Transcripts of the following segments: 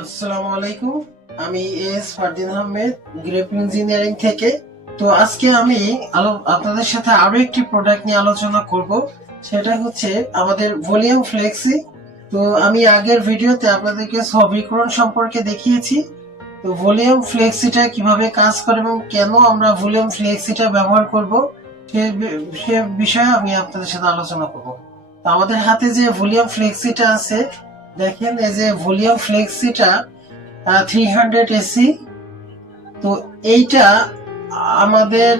আসসালামু আলাইকুম। আমি S Fardin Ahmed grape engineering থেকে। তো আজকে আমি আপনাদের সাথে আরও একটি প্রোডাক্ট নিয়ে আলোচনা করব। সেটা হচ্ছে আমাদের ভলিউম ফ্লেক্সি তো আমি আগের ভিডিওতে আপনাদেরকে সবিকরণ সম্পর্কে দেখিয়েছি। তো ভলিউম ফ্লেক্সিটা কীভাবে কাজ করে এবং কেন আমরা ভলিউম ফ্লেক্সিটা ব্যবহার করব, সে সে বিষয়ে আমি আপনাদের সাথে আলোচনা করব। তো আমাদের হাতে যে ভলিউম ফ্লেক্সিটা আছে দেখেন, এই যে ভলিউম ফ্লেক্সিটা থ্রি হান্ড্রেড এসি তো এইটা আমাদের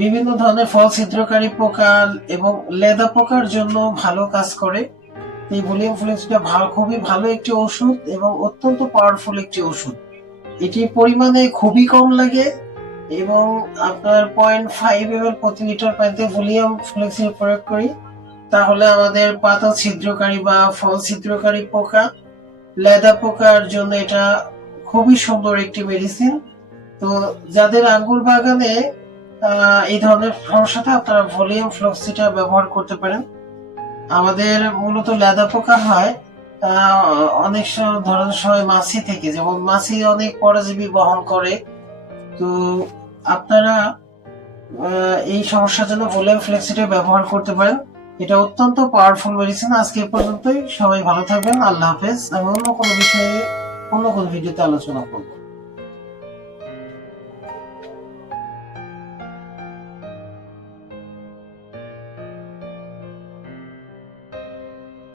বিভিন্ন ধরনের ফল, ছিদ্রকারী পোকা এবং লেদা পোকার জন্য ভালো কাজ করে। এই ভলিউম ফ্লেক্সিটা ভালো, খুবই ভালো একটি ওষুধ এবং অত্যন্ত পাওয়ারফুল একটি ওষুধ। এটি পরিমাণে খুবই কম লাগে এবং আপনার পয়েন্ট ফাইভ এম প্রতি লিটার পানিতে ভলিউম ফ্লেক্সিল প্রয়োগ করি। তাহলে আমাদের পাতা ছিদ্রকারী বা ফল ছিদ্রকারী পোকা, লেদা পোকার জন্য এটা খুবই সুন্দর একটি মেডিসিন তো যাদের আঙ্গুর বাগানে এই ধরনের সমস্যাতে আপনারা ভলিউম ফ্লক্সিটা ব্যবহার করতে পারেন। আমাদের মূলত লেদা পোকা হয় অনেক ধরনের সময় মাছি থেকে, যেমন মাছি অনেক পরজীবী বহন করে। তো আপনারা এই সমস্যার জন্য ভলিউম ফ্লেক্সিটা ব্যবহার করতে পারেন। এটা অত্যন্ত পাওয়ারফুল মেডিসিন আজকে পর্যন্তই। সবাই ভালো থাকবেন। আল্লাহ হাফেজ। আমি অন্য কোনো বিষয়ে, অন্য কোনো ভিডিওতে আলোচনা করব।